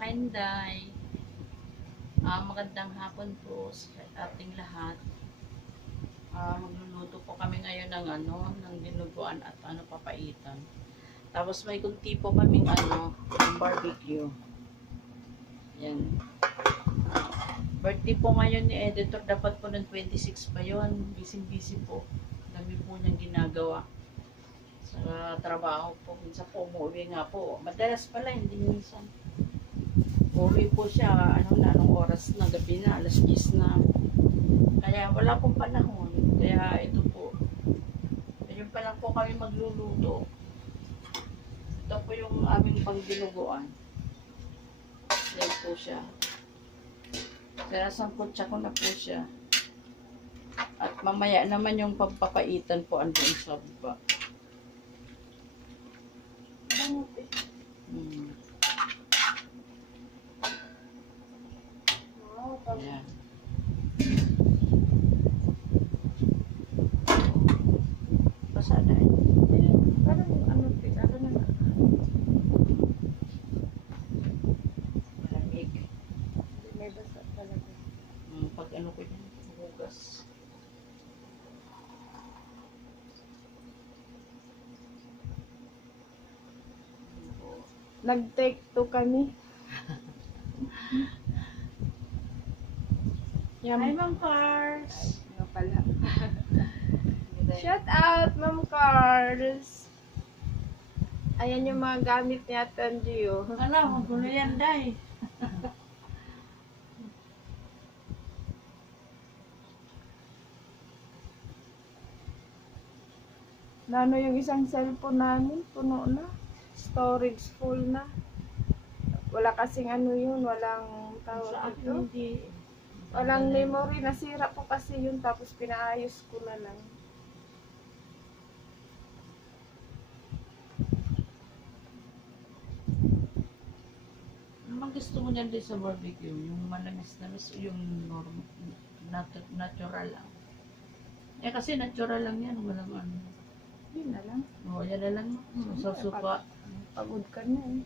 Kainday. Magandang hapon po sa ating lahat. Magluluto po kami ngayon ng dinuguan at papaitan. Tapos may kunti po kaming barbecue. Yan. Birthday po ngayon ni editor, dapat po ng 26 pa yon. Busy po. Dami po niyang ginagawa sa trabaho po. Minsan po umuwi nga po. Madalas pala, hindi minsan. Uwi po siya, anong oras na, gabi na, alas 10 na. Kaya wala pong panahon. Kaya ito po. Ayun pa lang po kami magluluto. Ito po yung aming pangdinuguan. Yan po siya. Kaya sangkutsa ko na po siya. At mamaya naman yung pagpapaitan po andun sa baba. Ayan. Pasada yun. Parang ano na. Malamig. May basa talaga. Pag ko yan, hugas. Nag-take 2 kami. Hi, Ma'am Cars! Ano pala. Shout out, Ma'am Cars! Ayan yung mga gamit ni Ate Gio. Magulo yan, Day. Nano yung isang cellphone namin, puno na. Storage full na. Wala kasing yun, walang tawag ito. Walang memory, nasira po kasi yun, tapos pinaayos ko na lang. Anong gusto mo dyan din sa barbecue? Yung manamis-namis o yung natural lang? Kasi natural lang yan, walang Yun na lang. yan na lang. Sa suka. Pagod ka na eh.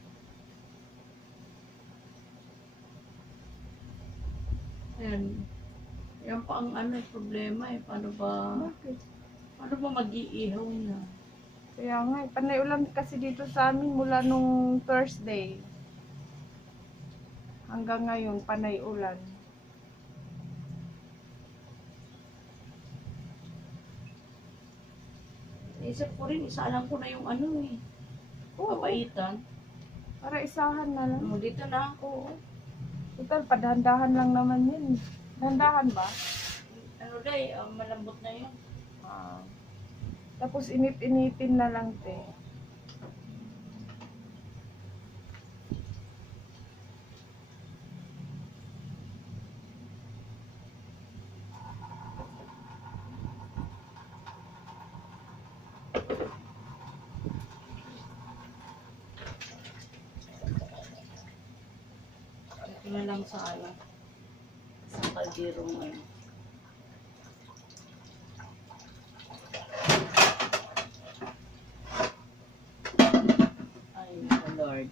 Ayan. Yan pa ang problema eh. Paano ba mag-iihaw na? Kaya nga, panay ulan kasi dito sa amin mula nung Thursday. Hanggang ngayon, panay ulan. Isip ko rin, isaalang ko na yung papaitan. Para isahan na lang. Dito na ako. Total, padahan-dahan lang naman yun. Dahan-dahan ba? Day, malambot na yun. Tapos init-initin na lang, te. Ito na lang sa sa kaldirong Ay, Lord.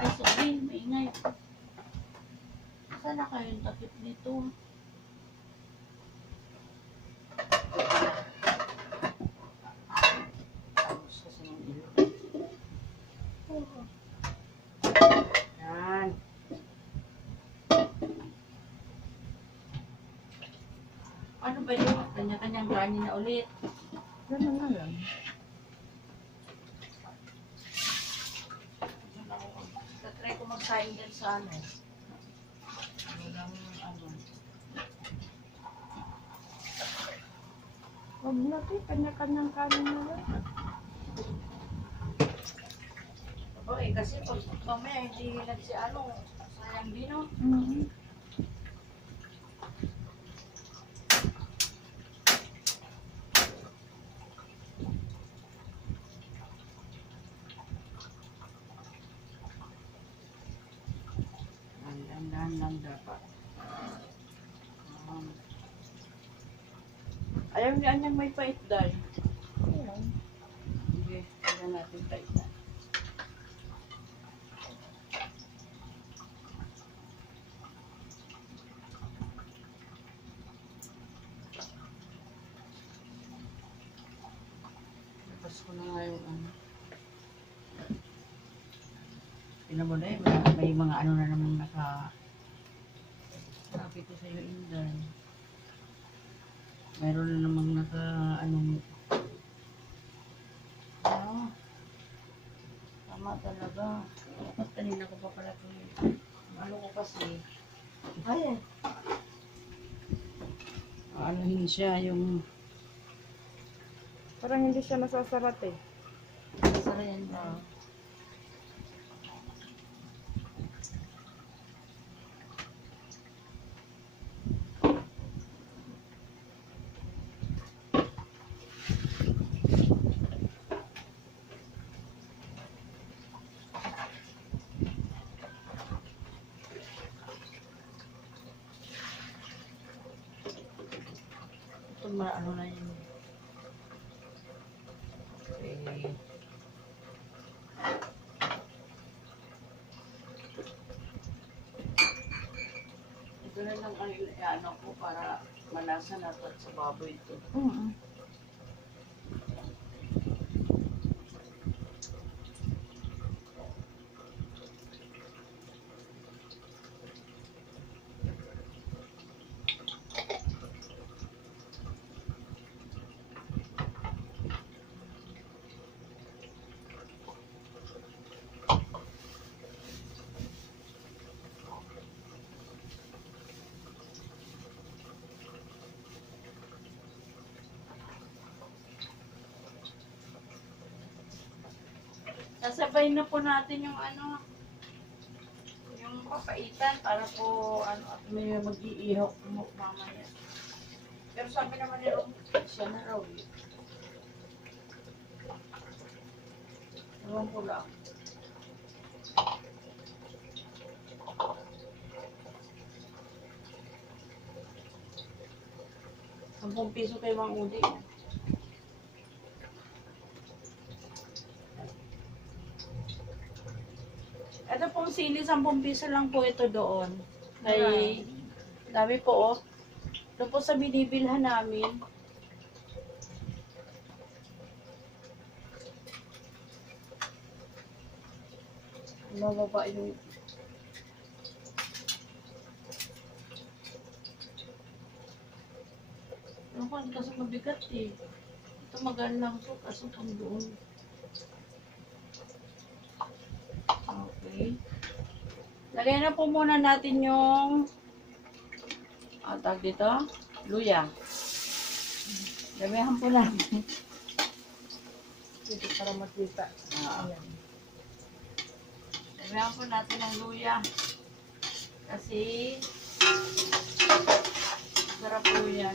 Ay, sorry, maingay. Saan na kayong takip nito? Yan. Ano ba yun? Kanya-kanyang kanin na ulit. Ganun na lang. Try ko magsaing din sa Huwag na, te. Kanya-kanyang kanin na lang. Kasi pag mamaya hindi sayang din, no? Dahan-dahan lang dapat. Ayaw niya may pait dahil. Ayan. Sige, tignan natin paitan. Tapos ko na nga yung ano. Tingnan mo na eh, may mga ano na naman sabi ko sa'yo, Inday. Meron na namang anong, tama talaga. At kanina ko pa pala ito. Ano ko kasi, ay, anuhin siya yung, Parang hindi siya nasasarat eh. sara yan na. Ano na yun. Okay. Ito na lang ang ano ko para malasa na at sa baboy ito. Sasabay na po natin yung ano, yung papaitan para po ano, at may mag-iihaw mo mamaya. Pero sabi naman ni Rom, siya na raw eh. Ewan ko lang. ₱10 kay Mang Udi. Ito pong sili, ₱10 lang po ito doon. Ay, dami po oh. Doon po sa binibilhan namin. Mababa yung... Ano ko, kasi mabigat eh. Ito magaan lang to, kaso pang doon. Okay. Lagyan na po muna natin yung tag dito, luya. Damihan po natin. Dito para makita. Ayan. Damihan po natin ng luya. Kasi sarap po yan.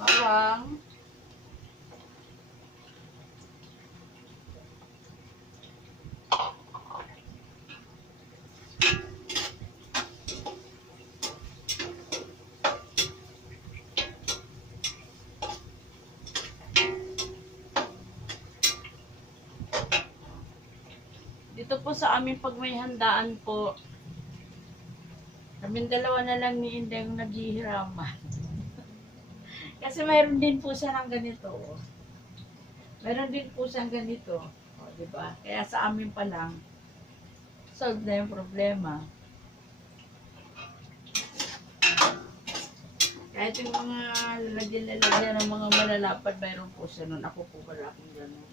Bawang. Dito po sa amin pag may handaan po, kaming dalawa na lang ni Inday yung naghihiraman. Kasi mayroon din po siya ng ganito. Mayroon din po siyang ganito. O, diba? Kaya sa amin pa lang, solve na yung problema. Kahit yung mga lalagyan ng mga malalapad, mayroon po siya nun. Ako po wala akong gano'n.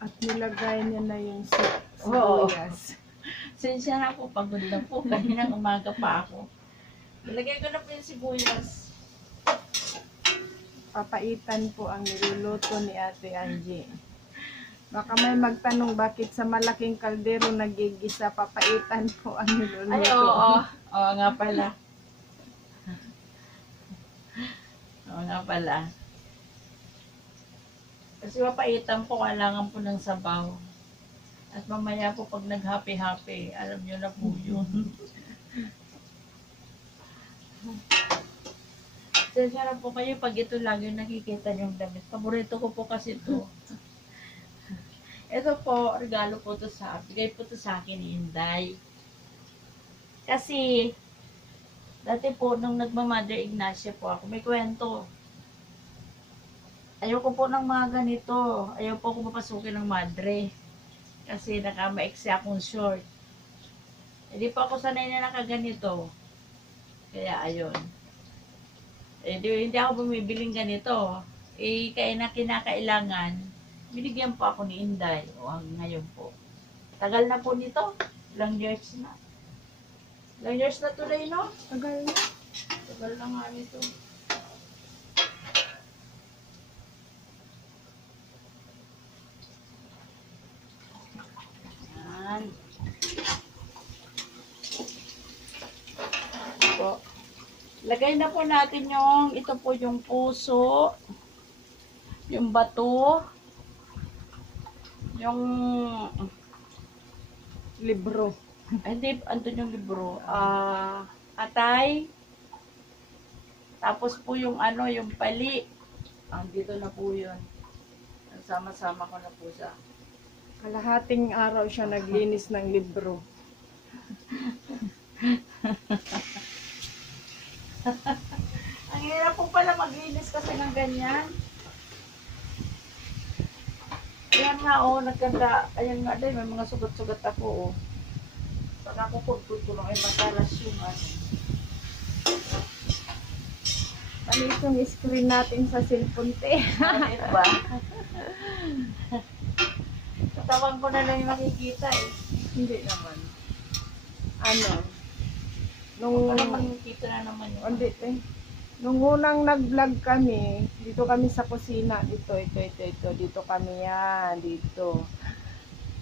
At nilagay niya na yung Oo. sibuyas. Sensya na po, pagod na po. Kaninang umaga pa ako. Nilagay ko na po yung sibuyas. Papaitan po ang niluluto ni Ate Angie. Baka may magtanong bakit sa malaking kaldero nagigisa, papaitan po ang niluluto. Ay, oo. Oo nga pala. Oo nga pala. Kasi papaitan po, kailangan po ng sabaw. At mamaya po pag nag-happy-happy, alam nyo na po yun. Sensya na po kayo pag ito lagi nakikita yung damit. Paborito ko po kasi ito. Ito po, regalo po to bigay po to sa akin ni Inday. Kasi, dati po, nung nagma-Mother Ignacia po ako, may kwento. Ayoko po ng mga ganito. Ayaw po ako papasukin ng madre. Kasi nakamaiksi akong short. Hindi po ako sanay na nakaganito. Kaya, ayun. Hindi ako bumibiling ganito. Kaya na kinakailangan, binigyan po ako ni Inday. O hanggang ngayon po. Tagal na po nito. Ilang years na. Ilang years na tuloy, no? Tagal na. Tagal na nga nito. Yan. Po. Lagay na po natin ito po yung puso, yung bato, yung Libro. hindi, andun yung libro. Atay. Tapos po yung yung pali. Dito na po yun. Sama-sama ko na po siya. Kalahating araw siya naglinis ng libro. Ang hirap po pala maglinis kasi ng ganyan. Ayan nga, nagkanda. Ayan nga din, may mga sugat-sugat ako, Pag ako ko lang, matalas yung Maliit yung screen natin sa cellphone, te. Maliit ba? Katawan ko na lang yung makikita, Hindi naman. Nung makikita na naman yun. Hindi, te. Nung unang nag-vlog kami, dito kami sa kusina. Ito. Dito kami yan. Dito.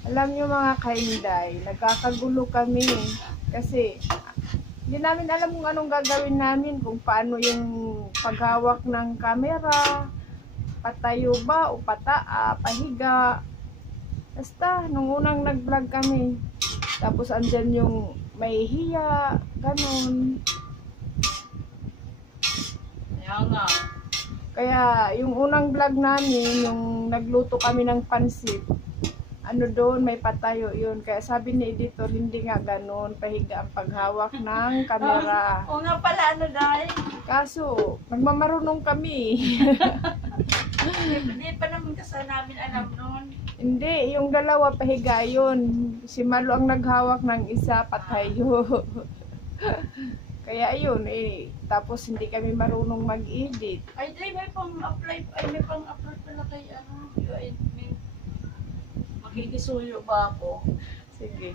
Alam nyo mga kainday, nagkakagulo kami. Kasi, hindi namin alam kung anong gagawin namin. Kung paano yung paghawak ng camera. Patayo ba o pahiga. Basta, nung unang nag-vlog kami. Tapos, andyan yung may hiya, ganun. Kaya, yung unang vlog namin, yung nagluto kami ng pansit, doon, may patayo yun. Kaya sabi ni editor, hindi nga ganun, pahiga ang paghawak ng camera. Oo nga pala, dahil? Kaso, nagmamarunong kami. Hindi pa naman kasi namin alam noon. Hindi, yung dalawa pahiga yun. Si Malo ang naghawak ng isa, patayo. Kaya yun, tapos hindi kami marunong mag-edit. Ay, may pang-apply pala kay UAdmin. Makikisuyo ba ako? Sige.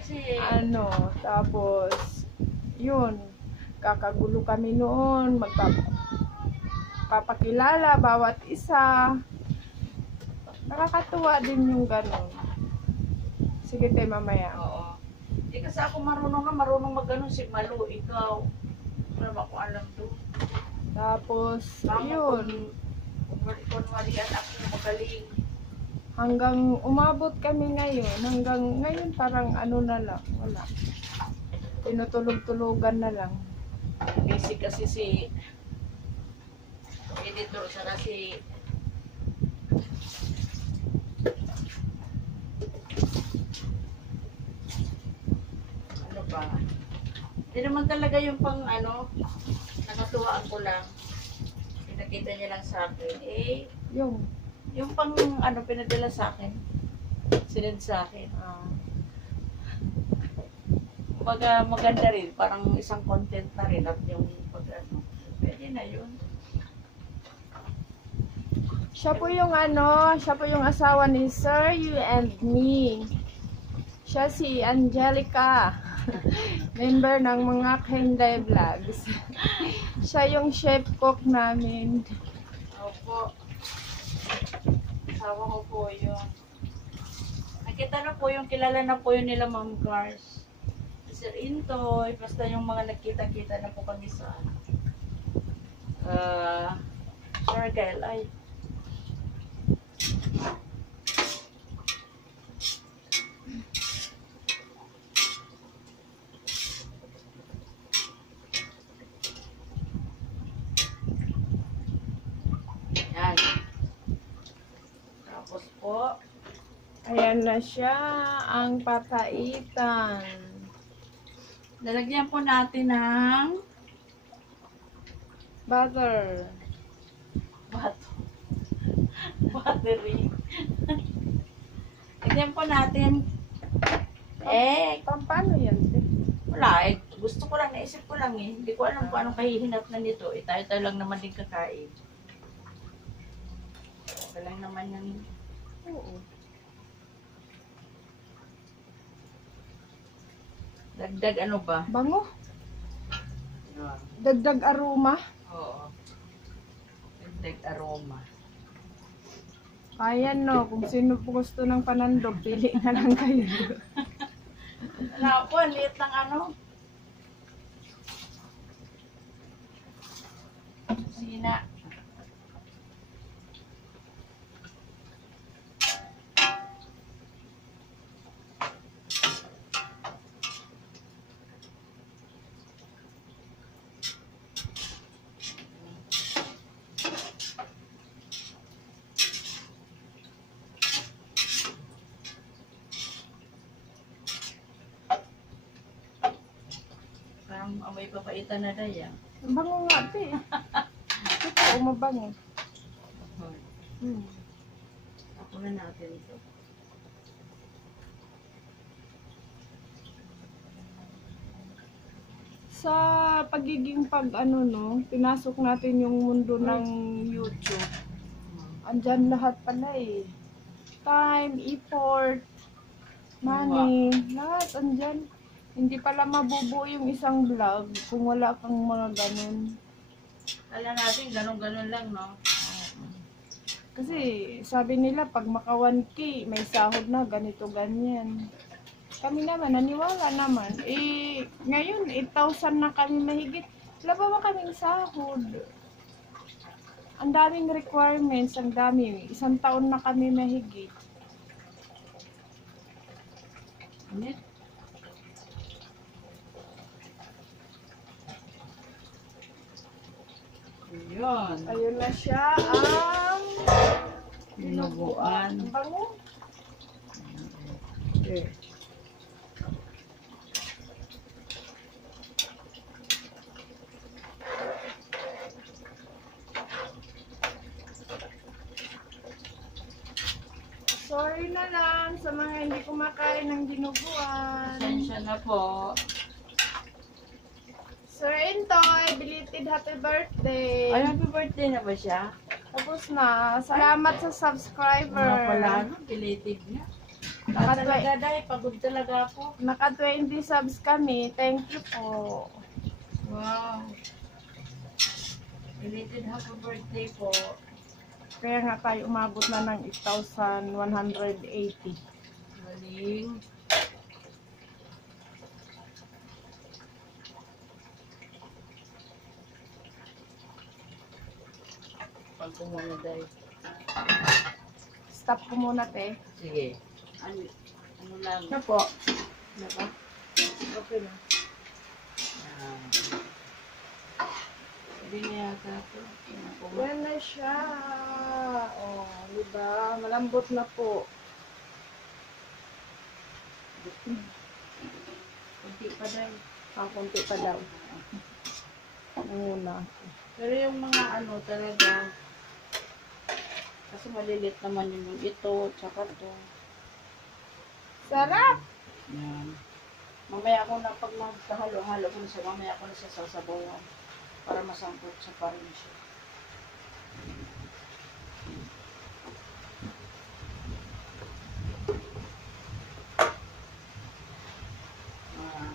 Kasi, tapos, yun, kakagulo kami noon, magpapakilala bawat isa. Nakakatuwa din yung gano'n. Sige, te, mamaya. oo. Kasi ako marunong mag-ano si Malu, ikaw. Wala ba akong alam to? Tapos, yun. Kunwari yan ako magaling. Hanggang umabot kami ngayon. Hanggang ngayon parang na lang. Wala. Tinutulog-tulugan na lang. Busy kasi si editor sana si ba? Hindi naman talaga yung pang nakatuwaan ko lang. Pinakita niya lang sa akin. Yung pang pinadala sa akin. Sinend sa akin. Maganda rin. Parang isang content na rin. At yung pwede na yun. Siya po yung asawa ni Sir You and Me. Siya si Angelica. Member ng mga Kainday Vlogs. Siya yung chef cook namin. Opo. Asawa ko po yun. Nakita na po yung kilala na po yun nila Ma'am Cars. Sir Intoy, basta yung mga nagkita-kita na po kami sa Circle. Ay. Yan. Tapos po, Ayan na siya, ang papaitan. lalagyan po natin ng Butter. battery. Lagyan po natin egg. Paano yan? Wala eh. Gusto ko lang, naisip ko lang eh. Hindi ko alam kung anong kahihinat na nito. Eh, tayo lang naman din kakain. Ito lang naman yung... Oo. Dagdag ano ba? Bango. Yan. Dagdag aroma. Oo. Dagdag aroma. Ayan no, kung sino po gusto ng panandog, pili na lang kayo. Wala po, ang liit ng ano. Sina. Parang amoy papaitan na daya. Bango nga ate. Ito, mabango. Ako na natin ito. Sa pagiging pinasok natin yung mundo ng YouTube. Andyan lahat pala eh. Time, effort, money, lahat andyan. Hindi pala mabubuo yung isang vlog kung wala kang mga ganun. Kala natin, ganun-ganun lang, no? Kasi sabi nila pag maka 1K, may sahod na, ganito, ganyan. Kami naman, naniwala naman. Eh, ngayon, 8,000 na kami mahigit. Wala pa ba kaming sahod? Ang daming requirements, ang dami. 1 taon na kami mahigit. Ano? Yun. Ayun na siya, ang Dinuguan. Ang bango. Okay. Sorry na lang sa mga hindi kumakain ng dinuguan. Pasensya na po. Sir Intoy, belated happy birthday. Ay, happy birthday na ba siya? Tapos na. Salamat sa subscriber. Mga pala, no? Belated niya. Naka- Talaga dahil, pagod talaga ako. Naka 20 subs kami. Thank you po. Wow. Belated happy birthday po. Kaya nga tayo umabot na ng 8,180. Galing. Pag kumuna dahil. Stop ko muna, te. Sige. Ano lang. Na po. Ano ba? Okay na. Hindi niya yata ito. Yan na siya. Oh, diba? Malambot na po. Kunti pa dahil. Konti pa daw. Muna. Pero yung mga ano talaga, kasi malilit naman yung ito, tsaka ito. Sarap! Yan. Mamaya ako na pag magkahalo-halo ko na siya, mamaya ako na siya sasabawan para masangkot sa parin siya. Ah.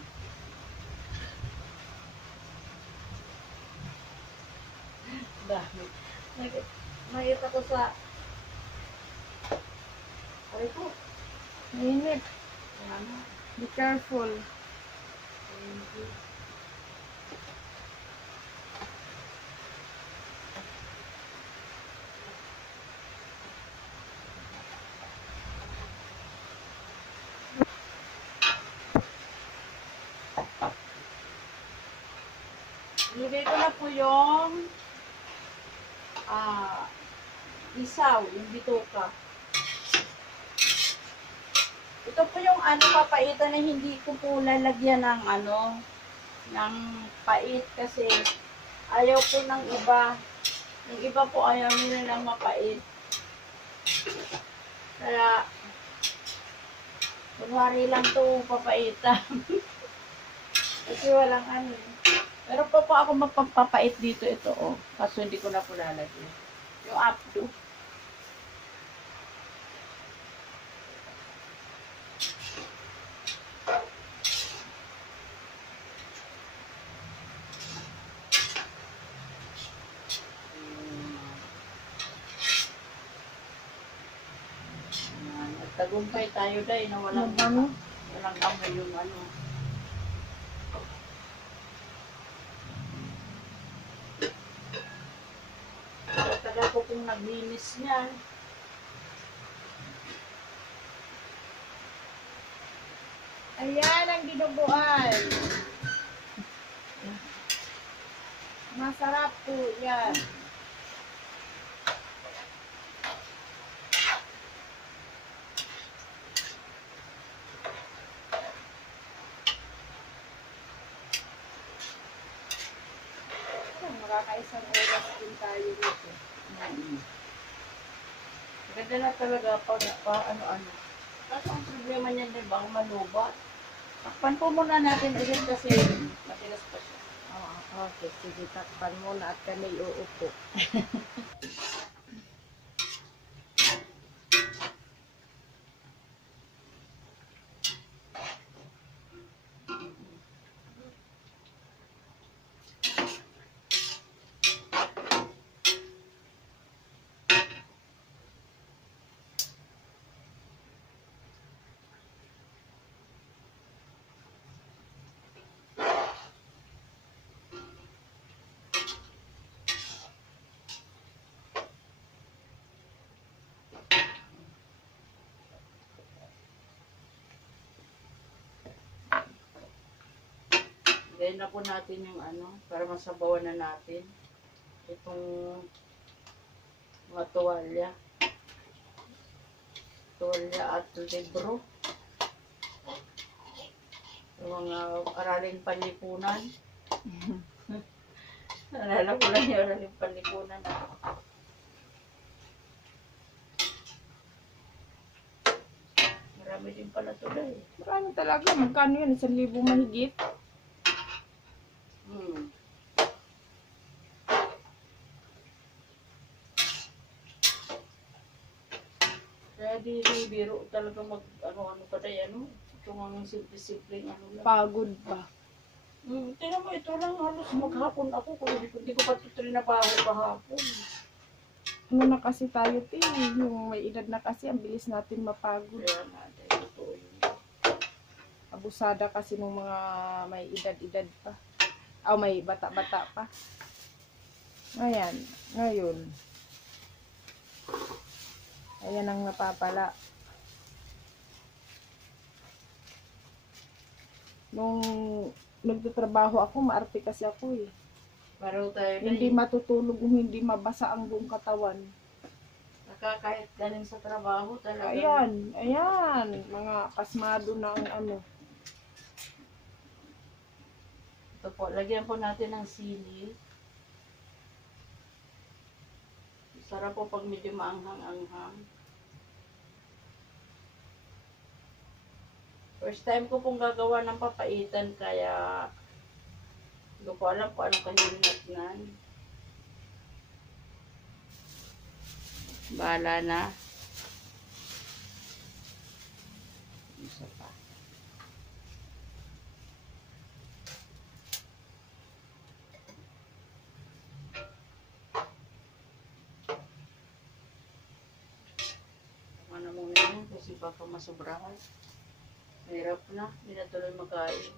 Dami. Nakita ko sa Aray ko. Mainit. Kaya na. Be careful. Thank you. Ilagay ko na po yung isaw, yung bituka. Ito po yung papaitan na hindi ko po lalagyan ng ng pait kasi ayaw po ng iba. Yung iba po ayaw nila ng mapait. Kaya, kunwari lang to papaitan. Kasi walang Pero pa ako magpapapait dito ito, oh. Kaso hindi ko na po lalagyan. Yung up to. Tagumpay tayo dahil na walang amoy yung tagal ko pong naglinis niyan. Ayan ang dinuguan. Masarap po yan. Makakaisang oras din tayo dito. Ganda na talaga ano. Kaso ang problema niyan din bang malubat. Takpan po muna natin ulit kasi matigas pa siya. Okay, sige, takpan muna at kami uupo. Gawin na po natin yung para masabawan na natin itong mga tuwalya at libro, yung mga araling panlipunan. Nalala ko lang yung araling panlipunan. Marami din pala ito dahil. Marami talaga. Magkano yun? 1,000 mahigit? Kaya di biro talaga ano pa tayo itong ang simple-simple lang. Pagod pa. Tingnan mo, ito lang halos maghapon ako kung hindi ko pa ito trinabaho kahapon. Ano na kasi tayo, yung may edad na kasi, ang bilis natin mapagod. Kaya natin, ito yun. Abusada kasi ng mga may edad-edad pa. May bata-bata pa. Ayan, ngayon. Ayan ang napapala. Nung nagtatrabaho ako, maarte kasi ako eh. Paraw tayo na Hindi matutulog kung hindi mabasa ang buong katawan. Kahit galing sa trabaho talaga. Ayan. Mga pasmado na ang Ito po, lagyan po natin ng sili. Sarap po pag medyo maanghang-anghang. First time ko pong gagawa ng papaitan kaya hindi ko alam kung anong kahilinatnan. Bahala na. Isa pa. Ano muna yun? Kasi baka masobrahan. Hirap na. Hindi na tuloy makain.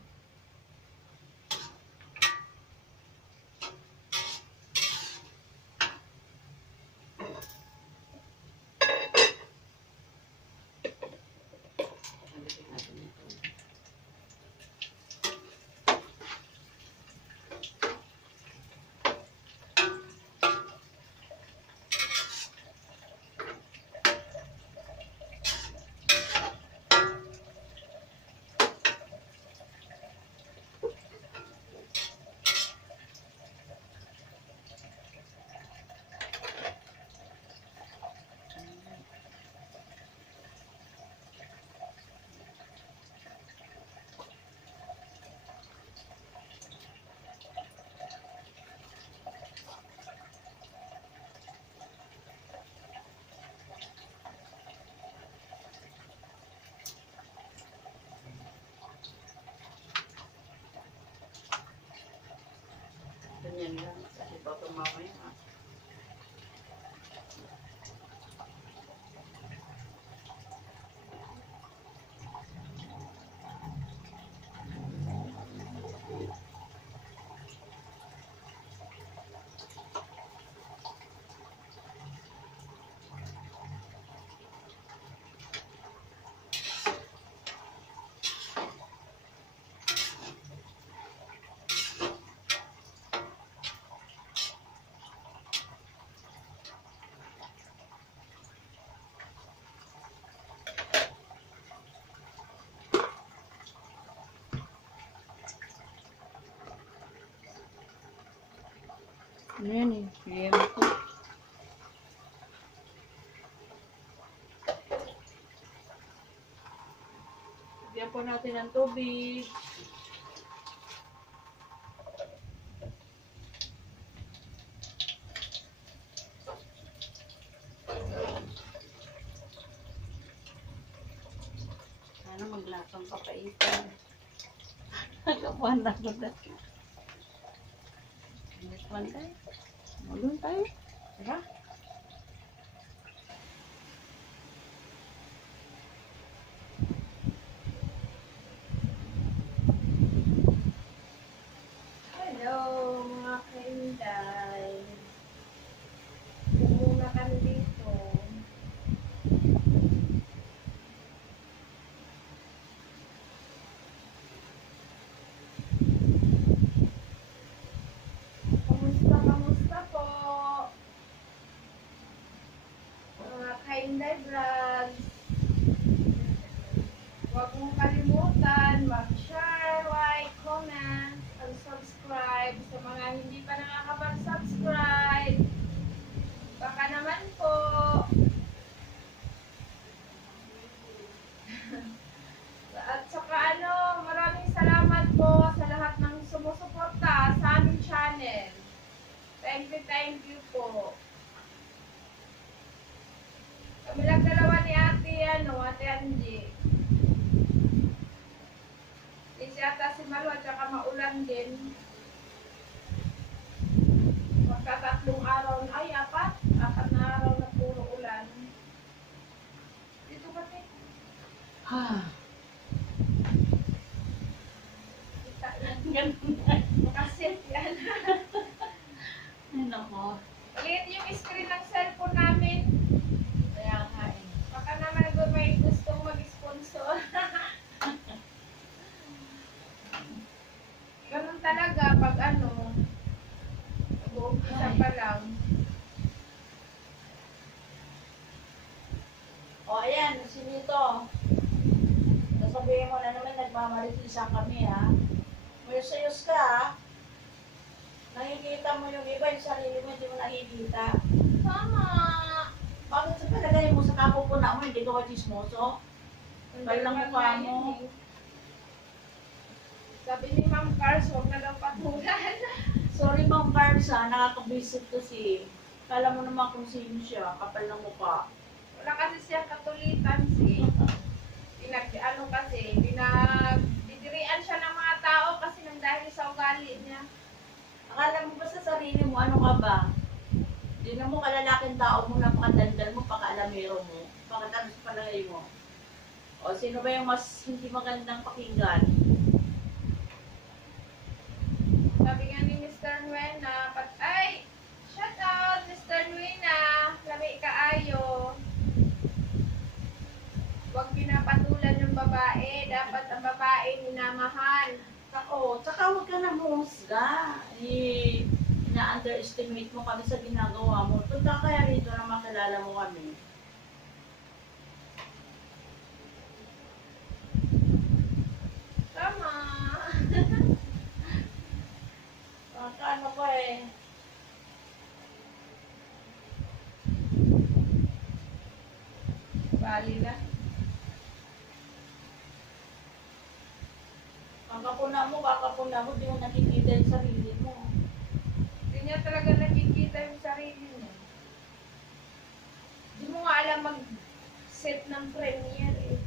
Lagyan natin ito. Ganyan lang. Kasi baka mamaya. Ano yan eh? PM ko. Lagyan po natin ng tubig. Sana maglasang papaitan. Nagabuhan na ko na. Init man tayo. Mulong tayo. Tara. Hello, mga kainday. Muna kami dito. Kamusta po? Mga kainday vlogs. Huwag mong kalimutan mag-share, like, comment, and subscribe sa mga hindi pa nakakapag-subscribe. Baka naman po. At saka maraming salamat po sa lahat ng sumusuporta sa aming channel. Thank you po. Kami lang dalawa ni Ate Angie. Kasi ata si Malo at saka maulan din. Magkatatlong araw na, ay apat na araw na puro ulan. Dito ba te? Ha. Kita yan. Ganun na. Makasit yan. Ay, nako. Ulit yung screen ng cellphone namin. Kaya nga eh. Baka naman may gustong mag-sponsor. Ganun talaga pag nag-uumpisa pa lang. O, ayan. Sinito. Nasabihin mo na naman nagmamaritisan kami, ha? Mayos-ayos ka, ha? Nakikita mo yung iba, yung sarili mo, hindi mo nakikita. Tama! Bakit sa palagay mo sa kapupuna mo, hindi ka chismoso? Balang mukha mo. Sabi ni Ma'am Cars, huwag na daw patulan. Sorry, Ma'am Carsa, nakaka-visit kasi. Kala mo naman kung sino siya, kapal ng mukha. Wala kasi siyang katulitan Dinidirian siya ng mga tao kasi nang dahil sa ugali niya. Akala mo ba sa sarili mo, ano ka ba? Hindi na mo kalalaking tao mo, napakadaldal mo, pakaalamero mo. Bakit ano sa palagay mo? O, sino ba yung mas hindi magandang pakinggan? Sabi nga ni Mr. Nuena, ay, shout out Mr. Nuena, lami kaayo. Huwag pinapatulan yung babae, dapat ang babae minamahal. Oo, tsaka huwag ka na husga. Ina-underestimate mo kami sa ginagawa mo. Punta kaya rito na makilala mo kami. Tama. Ano ko eh. Bali na. Kakapuna mo, di mo nakikita yung sarili mo. Hindi niya talaga nakikita yung sarili niya. Hindi mo nga alam mag-set ng premiere eh.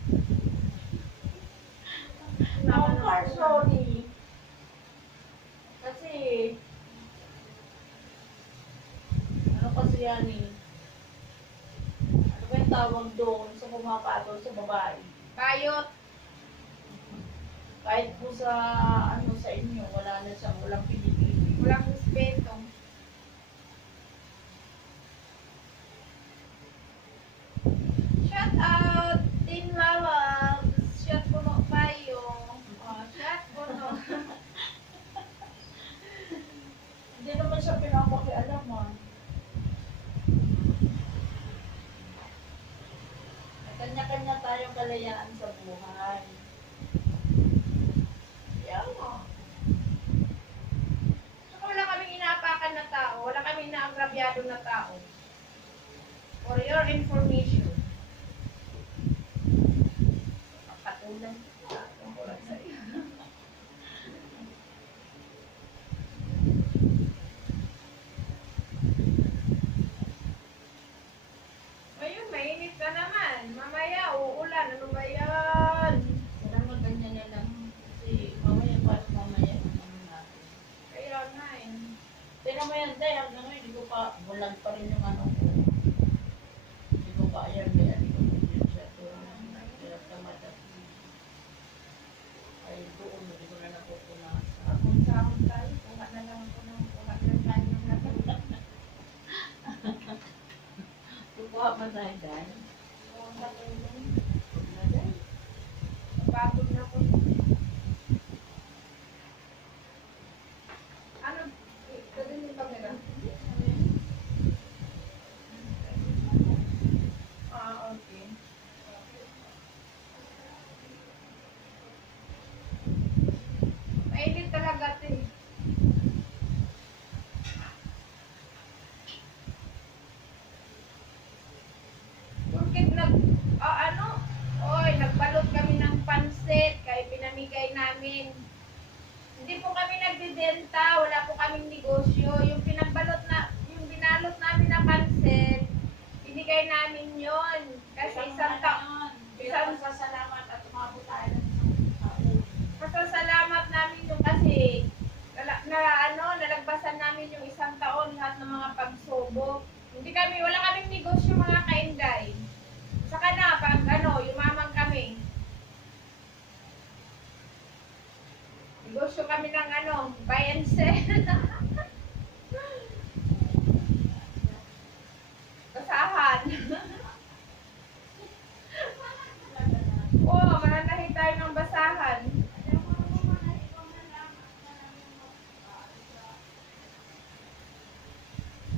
No, car, sorry. Kasi, ano kasi yan eh. Ano ba yung tawag doon sa pumapatol sa babae? Bayot. Kahit po sa, ano sa inyo, wala na siyang walang pinipili. Walang respeto. Shout out, Tin Mawag. Shout puno payo. Oh, shout puno. Hindi naman siya pinapakialaman. Kanya-kanya tayong kalayaan sa buhay. Yan mo. Saka wala kaming inaapakan na tao. Wala kaming inaagrabyado na tao. For your information. Patulan kita. Wala sa'yo. Ayun, mainit ka naman. Mamaya, uulan. Ano ba yan? Kailangan ganyan na lang. Kasi mamaya ano natin. Kaya nga eh. Tignan mo yan, Day. Hanggang ngayon, hindi ko pa, bulag pa rin yung ano ko. Hindi ko pa ayan, may ano ko yun siya. Hirap na madami. Ay, doon, hindi ko na napupunasa. Sahod tayo. Kuha na lang ako ng kuha ng kanyang natin. Kukuha pa tayo, Day. Kuha na tayo lang. Huwag na, Day. Napagod na po. Ano? Pwede yung camera? Ah, okay. Mainit talaga ito eh. Bakit nagbalot kami ng pansit, kaya pinamigay namin. Hindi po kami nagbibenta, wala po kaming negosyo. Yung binalot namin na pansit, binigay namin yon. Kasi isang taon. Isang pasalamat at umabot tayo ng isang taon. Pasasalamat namin yung kasi nalagpasan namin yung isang taon lahat ng mga pagsubok. Wala kaming negosyo mga kainday. Saka na, pag yumaman kami. Negosyo kami ng buy and sell. Basahan. Oo, mananahi tayo ng basahan.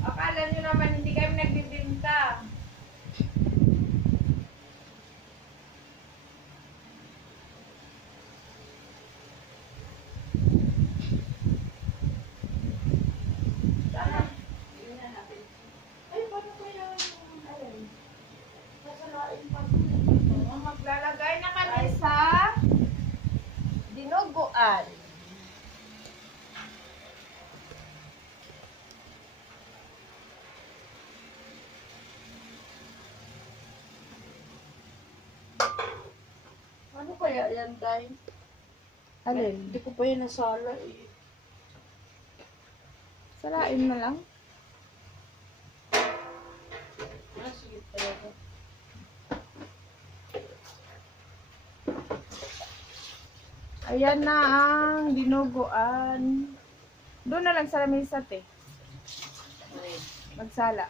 Akala nyo naman hindi kami nagbibinta. Ay, paano kaya sasalain pa Maglalagay na kami sa dinuguan. Ano kaya yan, Day? Alin? Hindi ko pa yan nasala eh. Salain na lang. Ah, sige talaga. Ayan na ang dinuguan. Doon na lang sa lamesa, te. Ay, Magsala.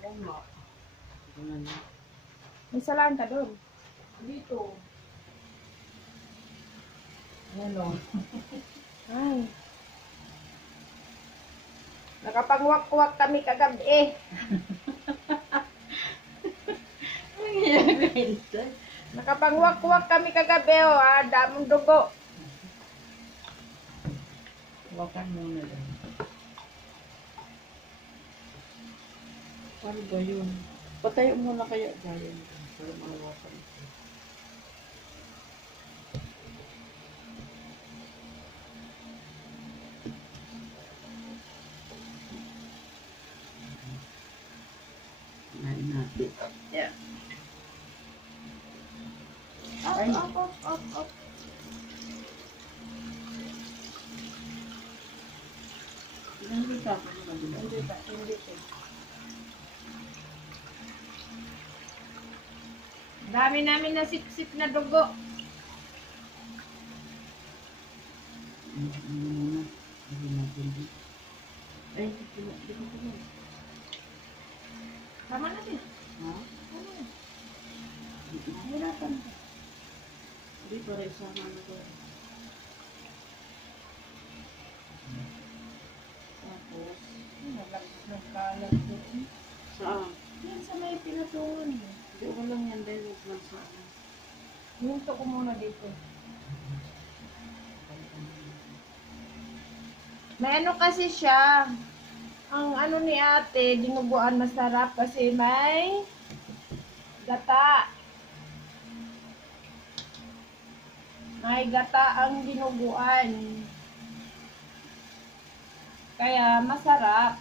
ano? Ano na? May salaan ka doon. Dito. Ano? Ay. Nakapangwak-wak kami kagabi. Nakapangwak-wak kami kagabi, oh. Damong dugo. Wakan muna lang. Paano ba yun? Patayo muna kaya dahil para mawakan. Nain natin. Yeah. Ay. Up. Hindi ka pa naman. Hindi pa, hindi pa. Dami namin na sip-sip na dugo. Ano muna? Ano natin dito? Ay, di ko pala. Tama na din. Ha? Mahirapan ka. Hindi pa rin sama na ko. Tapos, Nagkalat doon. saan? Yan sa may pinatungan. Hindi ko lang yan dahil huwag lang saan. Hinto ko muna dito. May ano kasi siya. Ang ano ni ate, dinuguan masarap kasi may gata. May gata ang dinuguan. Kaya masarap.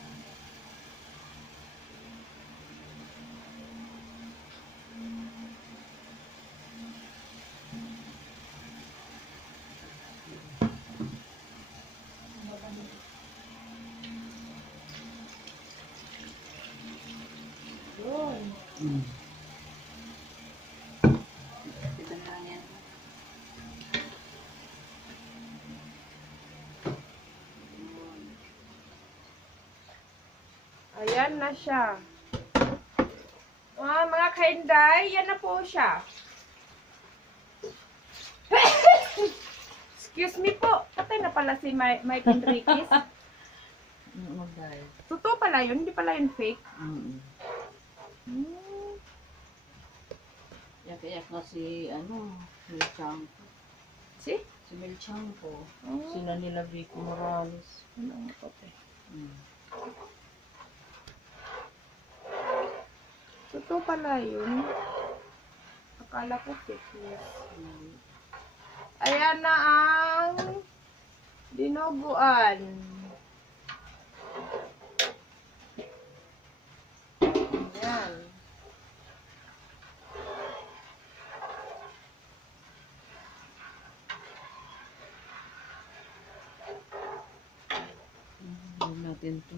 Yun. Kita na lang yan. Ayan na siya. Mga kainday, yan na po siya. Excuse me po. Patay na pala si Mike Enriquez. Mag-dahil. Totoo pala yun, hindi pala yun fake. Yak-yak na si, Milchanko. Si? Si Milchanko. Oh. Sila nila Vico Morales. Ano ang kape? Totoo pala yun. Akala ko fake news. Ayan na ang dinuguan. Ayan. Gawin natin to.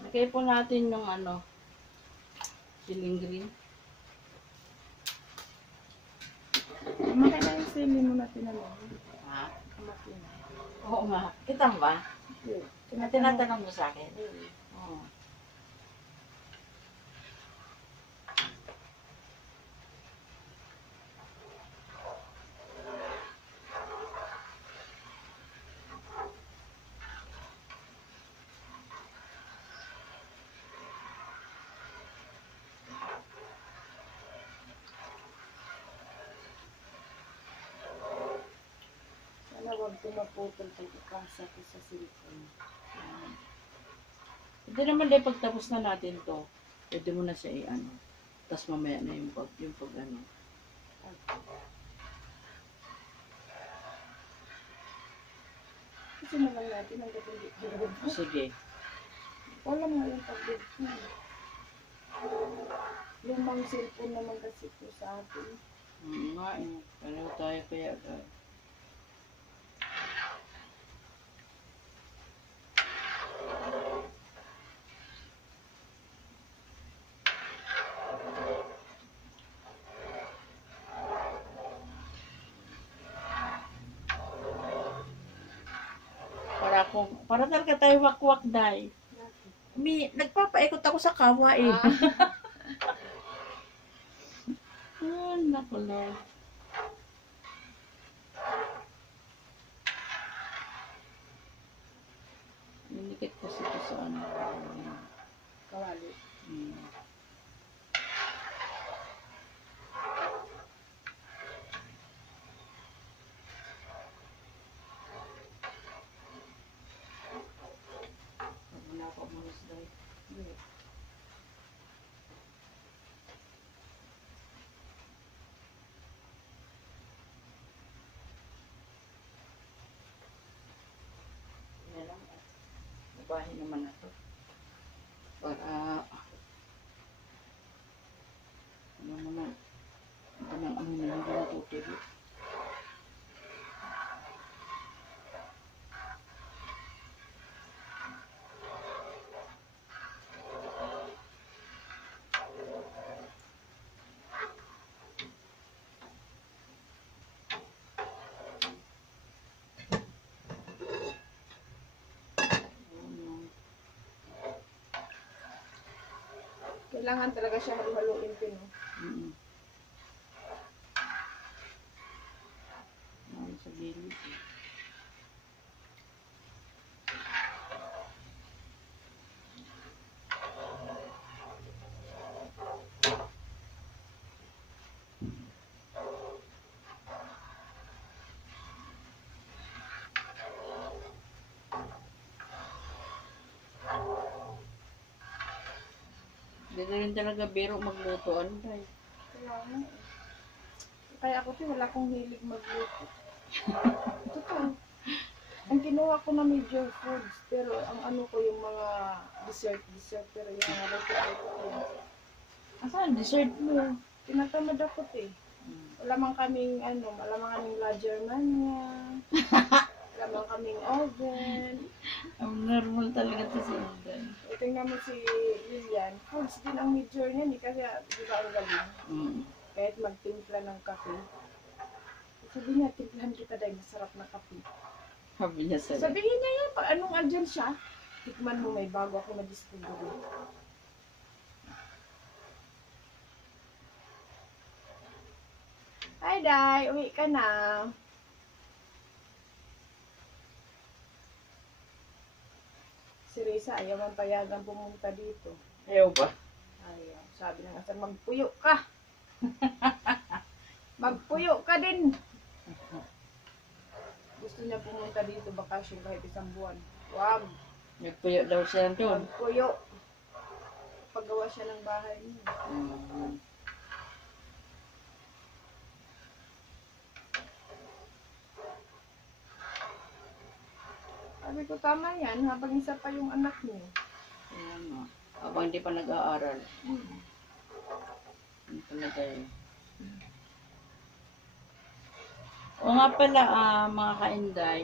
Lagay po natin yung siling green. Kumakay na yung sili mo na tinanong. Ha? Kumakay na. Oo nga. Kita mo ba? Tinatanong mo sa akin? Oo. Sana huwag tumaputol tayo kasi ako sa cellphone. Hindi naman dahil pagtapos na natin to, pwede mo na siya tapos mamaya na yung pag Kasi naman natin ang gagawin. Sige. Wala nga yung pag-video. Lumang cellphone naman kasi po sa atin. Nga pareho tayo kaya guys. ako. Para talaga tayo wakwak, day. Nagpapaikot ako sa kawa eh. Ah, naku, Lord. Ninikit kasi ito sa ano. Kawali. Hmm. Wala pa mo day. Yan lang. Babahin naman na to. Para ano naman. Ito ng ano na hindi natutuli. Kailangan talaga siya halu-haluin din. Mm. Ano sa gilid eh. Hindi na rin talaga biro magluto. Ano tayo? Kailangan. Kaya ako wala akong hilig magluto. Totoo. Ang kinuha ko na major foods, pero ang ano ko yung mga dessert, pero yung mga luto. Asan? Dessert mo. Tinatamad ako Wala man kaming Lagermania. Wala man kaming oven. Ang normal talaga ito si Inday. Tingnan mo si Lilian. Foods din ang major niya. Kasi di ba ang galing? Mm. Kahit magtimpla ng kape. Sabi niya, timplahan kita dahil masarap na kape. Sabi niya sa'yo. Sabihin niya yan, pag anong andyan siya, tikman mo may bago ako na-discover. Hi, Day. Uwi ka na. Si Risa, ayaw man payagan pumunta dito. Ayaw ba? Ayaw. Sabi ng asan, magpuyo ka. Magpuyo ka din. Gusto niya pumunta dito, bakasyon kahit isang buwan. Wag. Nagpuyo daw siya doon. Magpuyo. Paggawa siya ng bahay niya. Mm. Sabi ko, tama yan, habang isa pa yung anak niyo. Kaya nga. Habang hindi pa nag-aaral. Ano talaga yun? O nga pala, mga kainday.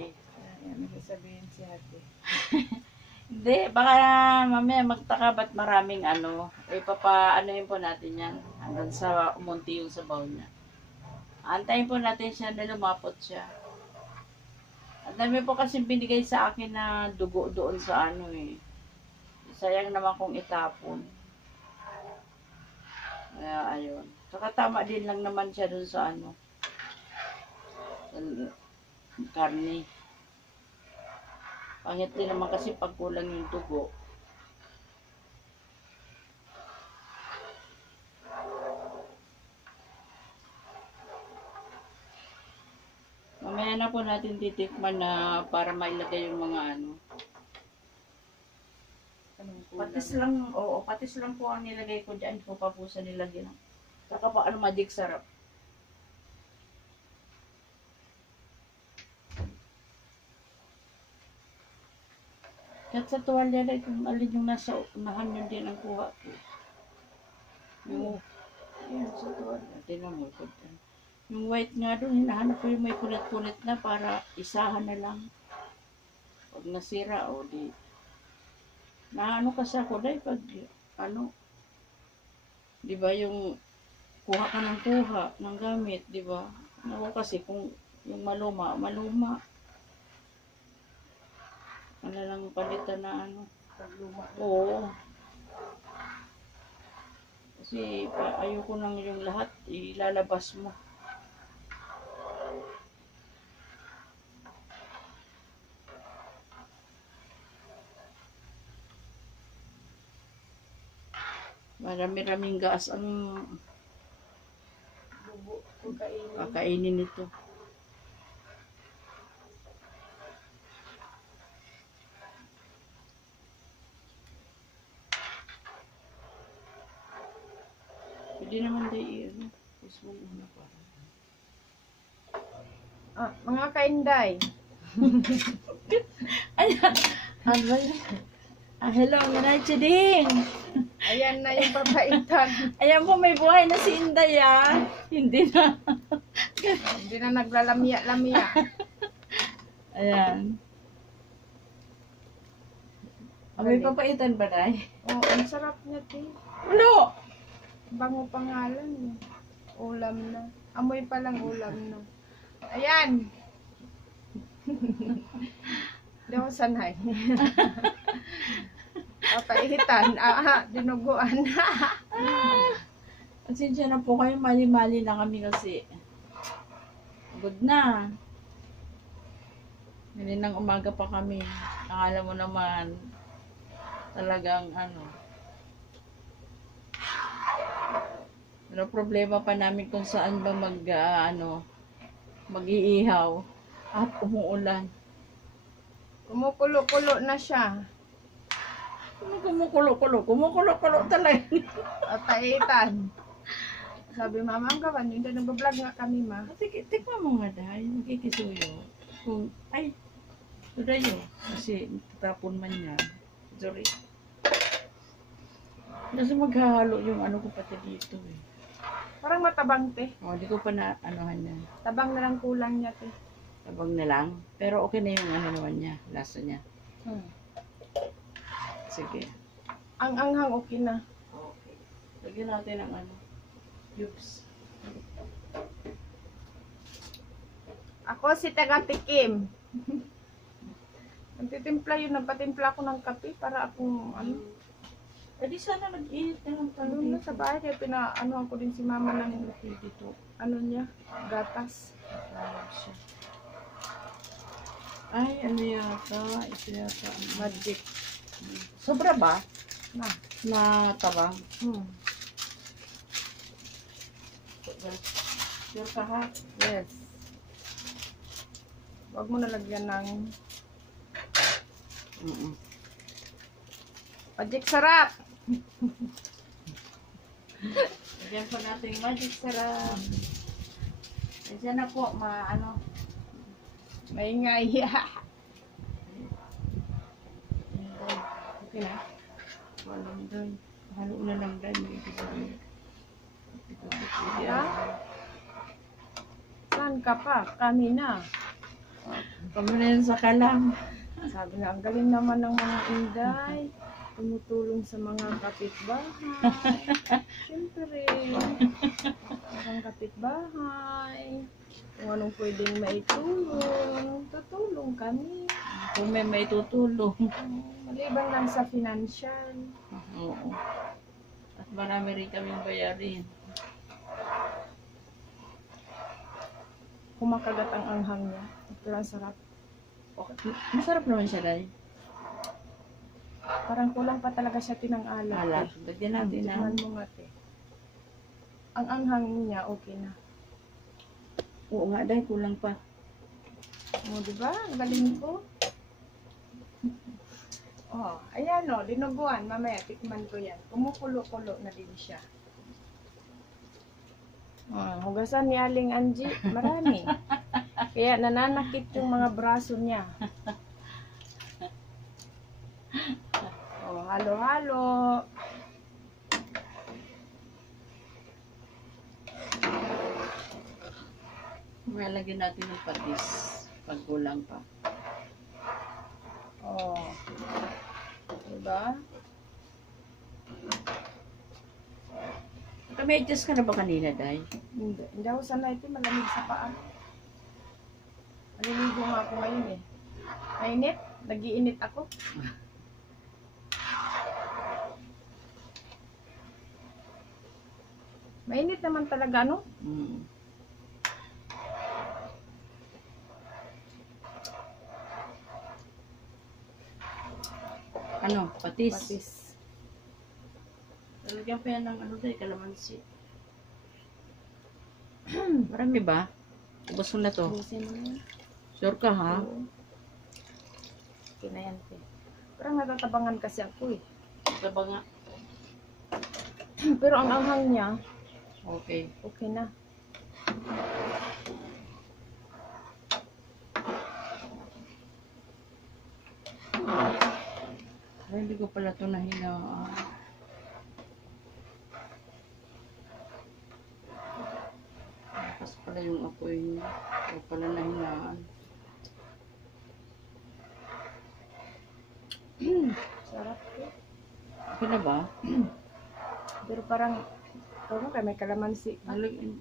Ayan, may sabihin si ate. Hindi, baka mamaya magtaka ba't maraming ano. Ano yun po natin yan. Hanggang sa umunti yung sabaw niya. Antayin po natin siya na lumapot siya. Ang dami po kasi binigay sa akin na dugo doon sa ano eh. Sayang naman kung itapon. Kaya ayun. Saka tama din lang naman siya doon sa ano. Sa karne. Pangit din naman kasi pag kulang yung dugo. Mamaya na po natin titikman na para mailagay yung mga ano. Patis lang, oo, patis lang po ang nilagay ko dyan. Ko pa po sa nilagyan. Saka pa ano, magic sarap. Kahit sa tuwalya na kung alin yung nasa unahan yun din ang kuha ko. Yung, yun, sa tuwalya. Tingnan mo ito. Yung white nga doon, hinahanap ko yung may punit-punit na para isahan na lang. Pag nasira, o di. Naano kasi ako dahil pag, ano, di ba yung kuha ka ng kuha ng gamit, di ba? Ako kasi kung yung maluma. Wala lang palitan na ano. Pagluma. Oo. Kasi ayoko nang yung lahat ilalabas mo. Marami-raming gas ang Bubo ko kainin. kakainin nito. Pwede naman tayo ano. Gusto mo muna pa. Mga kainday. Ayan. Ano ba yan? Hello, Nanay Chiding. Ayan na yung papaitan. Ayan po, may buhay na si Inday ah. Hindi na. Hindi na naglalamya-lamya. Ayan. May papaitan ba, Nay? Oh, ang sarap niya, te. Ulo! Bango pangalan. Ulam na. Amoy pa lang ulam na. Ayan. Hindi ako sanay. Papaitan. Dinuguan. Pasensya na po kayo, mali-mali na kami kasi. Good na. Ngayon ng umaga pa kami. Akala mo naman, talagang ano. Pero problema pa namin kung saan ba mag-iihaw at umuulan. Kumukulo-kulo na siya. Kumukulo talaga. Papaitan. Sabi mama, ang gawan, hindi nag-vlog nga kami, ma. Sige, tikman mo nga dahil magkikisuyo. Kung, ay, tudayo. Kasi tatapon man yan. Sorry. Kasi maghahalo yung ano ko pati dito eh. Parang matabang, te. O, di ko pa na anuhan yan. Tabang na lang kulang niya, te. Tabang na lang. Pero okay na yung ano naman niya. Lasa niya. Sige. Ang anghang okay na. Okay. Lagyan natin ng ano. Cubes. Ako si taga-tikim. Nagtitimpla yun. Nagpatimpla ako ng kape para akong ano. Eh di sana nag-init na lang tayo Ano na dito. sa bahay. Kaya pinaano ako din si mama ng Okay, dito. ano niya. Gatas. Ay, ano yata? Ito yata. Magic. Sobra ba? Na. Na tabang? Sure ka ha? Yes. Huwag mo nalagyan ng magic sarap. Lagyan po natin yung magic sarap. Diyan na po, Maingay. Okay na? Walang doon. Halo na lang doon. Saan ka pa? Kanina. Kami na yun sa kalam. Sabi na, ang galing naman ng mga inday. Tumutulong sa mga kapitbahay. Siyempre. Mga kapitbahay. Kung anong pwedeng maitulong. Tutulong kami. Kung may tutulong. Maliban lang sa financial. Oo. At marami rin kaming bayarin. Kumakagat ang anghang niya. Ito lang sarap. Okay. Masarap naman siya, Day. Parang kulang pa talaga siya tinang-alat. Alat. Lagyan natin na. Tignan mo nga, te. Ang anghang niya, okay na. Oo nga, Day. Kulang pa. O, diba? Ang galing ko. Oh, ayan o, dinuguan. Mamaya, tikman ko yan. Kumukulo-kulo na din siya. Hugasan ni Aling Angie. Marami. Kaya nananakit yung mga braso niya. Oh, halo-halo. Malagyan natin ng patis. Pag kulang pa. Oh. Diba? May adjust ka na ba kanina, Day? Hindi ako sanay ito. Malamig sa paa. Maliligo nga ako ngayon eh. Mainit? Nagiinit ako. Mainit naman talaga, no? Mm. Ano? Patis? Patis. Lalagyan pa yan ng ano dahil kalamansi. Marami ba? Ubus mo na to. Busin mo yan. Sure ka ha? Oo. Okay na yan, te. Parang natatabangan kasi ako eh. Diba nga? Pero ang anghang niya, Okay. okay na. Ay, hindi ko pala ito nahinaan. Lakas pala yung apoy niya. Hindi ko pala nahinaan. Sarap eh. Okay na ba? Pero parang, ano kaya may kalamansi.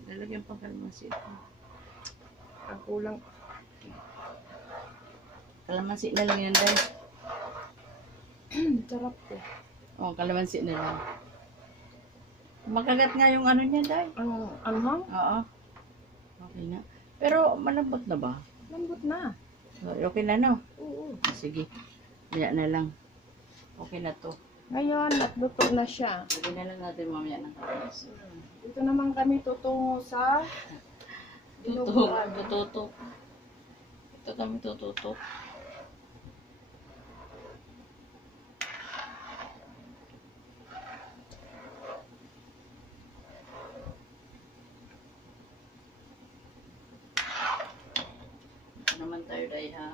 Lalagyan pang kalamansi ito. Ang kulang. Kalamansi na lang yan dahil. Sarap eh. Oh, kalamansi na lang. Makagat nga yung ano niya dahil. Ang anghang? Oo. Okay na. Pero malambot na ba? Lambot na. Okay na no? Oo. Sige. Maya na lang. Okay na to. Ngayon, natluto na siya. Lagyan na lang natin mamaya ng kalamansi. Dito naman kami tutungo sa dinuguan. Tututok. Ito kami tututok. Ito naman tayo dahil ha.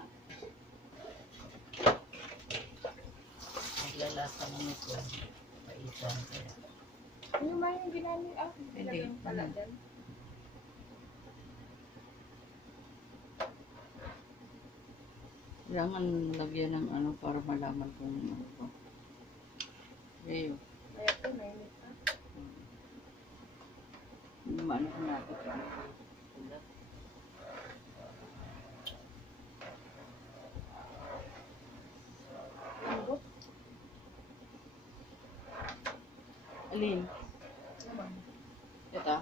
Naglalasa naman ito. Paitan kaya. Ano ba yung ginamit? Ah, Hindi. nilagyan pala dyan. Kailangan lagyan ng ano para malaman kung ano ito. Okay. Kaya ito, mainit na. Hindi maano ko natin. Lambot. Alin? Naman. Ito?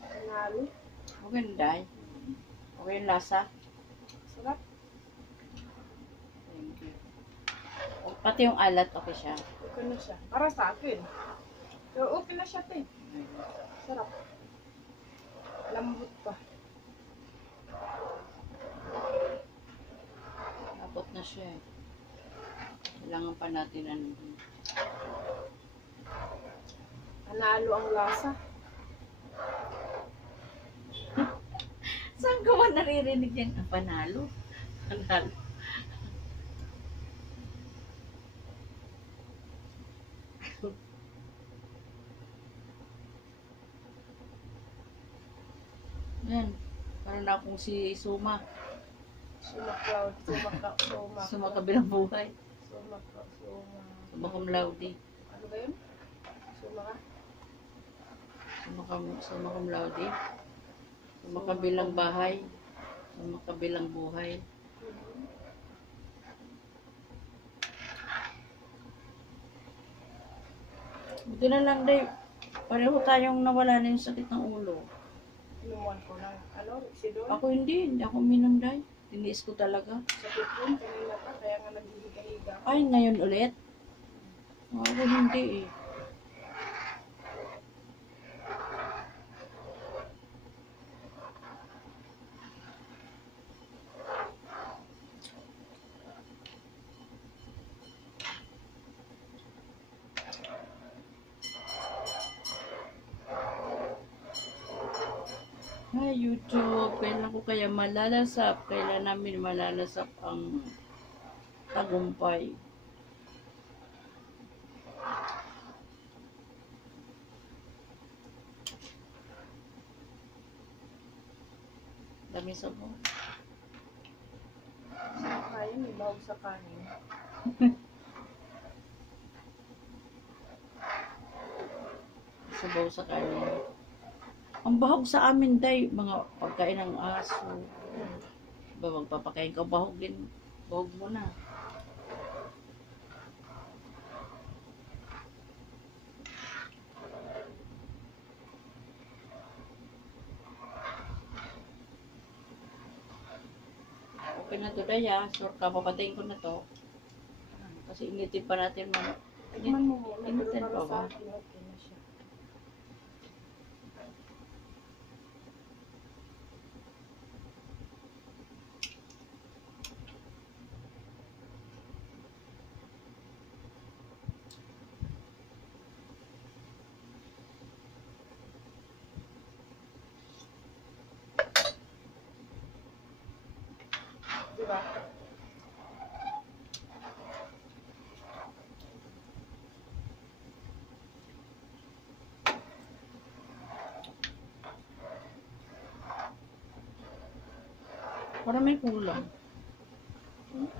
Panalo. Okay na dahil. Okay yung lasa. Sarap. Thank you. O, pati yung alat, okay siya. Okay na siya. Para sa akin. Pero okay na siya, te. Sarap. Lambot pa. Abot na siya eh. Kailangan pa natin ano. Panalo ang lasa. Saan ka ba naririnig yan? Ang panalo. Panalo. Yan. Parang na akong si Suma. Sumaklaw. Suma. Suma kabilang buhay. Suma. Suma cum laude. Ano ba yun? Suma ka? Suma cum laude. Suma kabilang bahay. Suma kabilang buhay. Buti na lang, Dave. Pareho tayong nawala na yung sakit ng ulo. Inuman ko ng ano? Sidon? Ako hindi ako minom, Dave. Tiniis ko talaga. Sakit yun. Kanina pa. Kaya nga naghihiga-higa. Ay, ngayon ulit? Ako hindi eh. Ay, YouTube, kailan ko kaya malalasap? Kailan namin malalasap ang tagumpay? kami sabaw. Kaya may bahog sa kanin. Sabaw sa kanin. Ang bahog sa amin, day, mga pagkain ng aso. Ba, magpapakain ka, bahog din. Bahog mo na. Okay na to, day, ha. Sure ka, papatayin ko na to. Kasi initin pa natin mga. Tikman mo muna. Initin Pero pa para sa ba? akin, okay na siya. Diba? Para may kulang.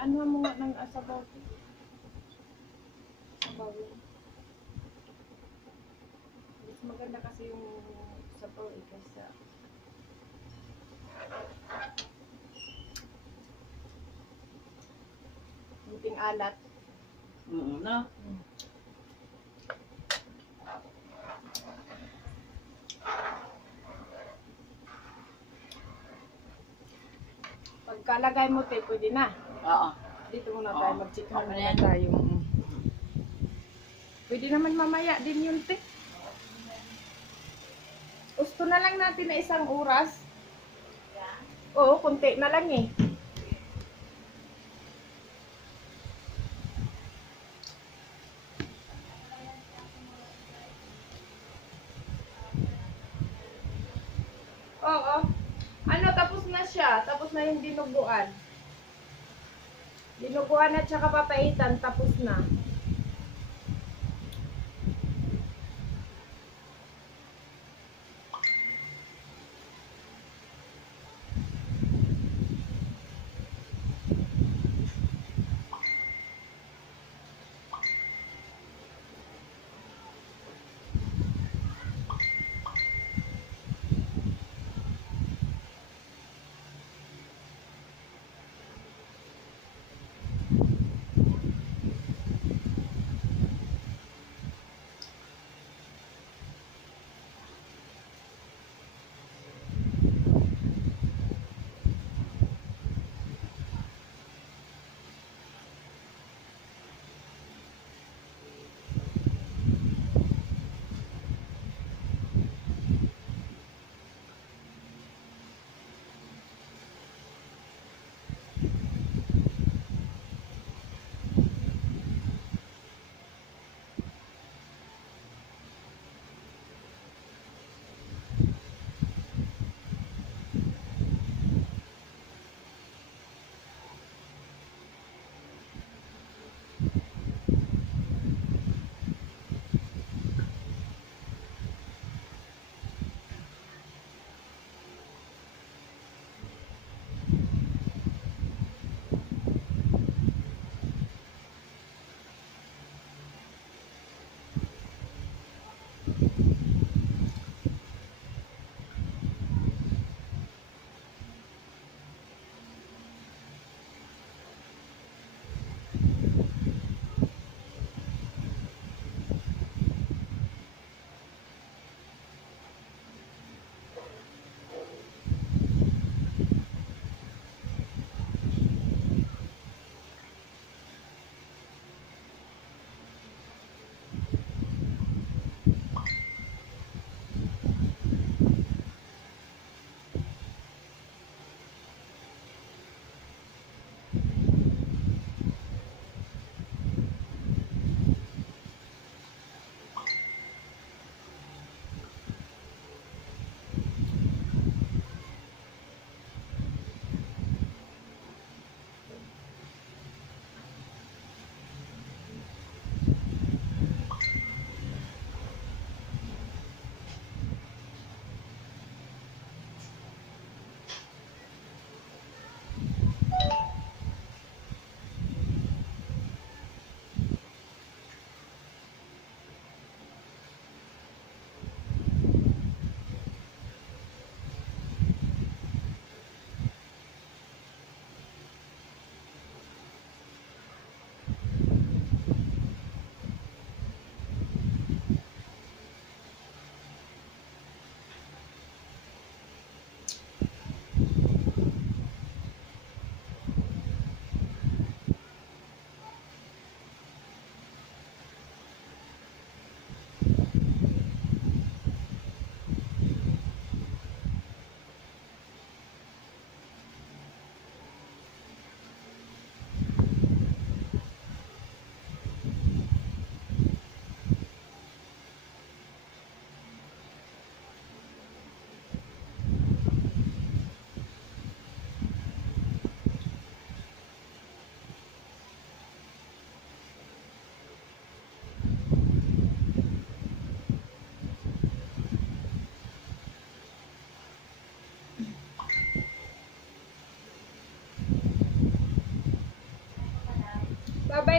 Ano mo nga ng asabaw? Sabaw yun. Mas maganda kasi yung sabaw kaysa munting alat. Na. Pagkalagay mo, te, pwede na. Oo. Dito muna Oo. tayo, mag-chikhan Okay na muna yan. tayo. Pwede naman mamaya din yun, te. Gusto na lang natin na 1 oras. Oo, konti na lang eh. Oo. Ano, tapos na siya. Tapos na yung dinuguan. Dinuguan at saka papaitan, tapos na.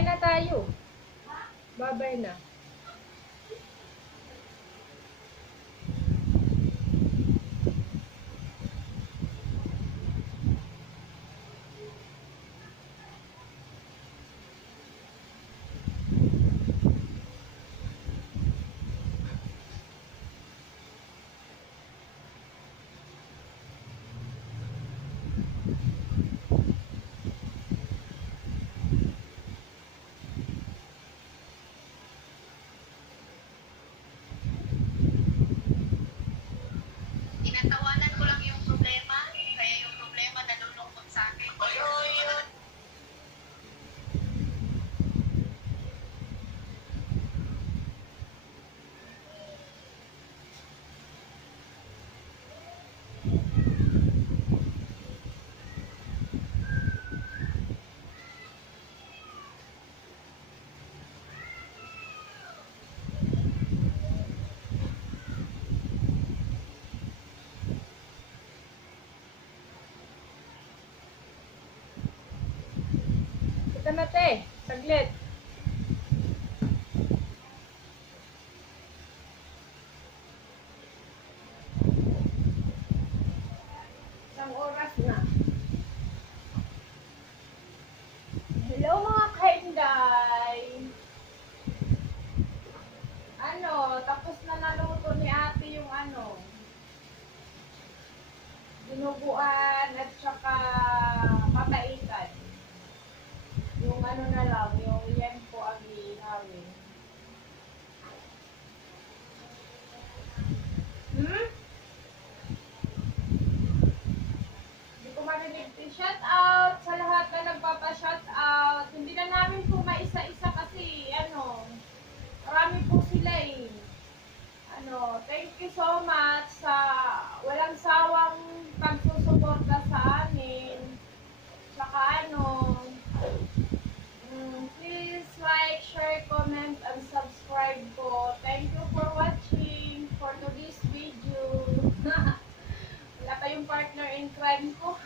Babay na tayo. Babay na. Tinatawanan ko lang yung problema, kaya yung problema nalulungkot sa akin. Ito na te, saglit. Isang oras na. Hello mga kainday. Tapos na naluto ni ate yung dinuguan at saka papaitan. Yung na lang, yung yan po ang ihawin. Hindi ko marinig. Shout out sa lahat na nagpapa-shout out. Hindi na namin po maisa-isa kasi marami po sila eh. Thank you so much sa walang sawang pagsusuporta sa amin. Saka please like, share, comment, and subscribe po. Thank you for watching for today's video. Wala pa yung partner in crime ko.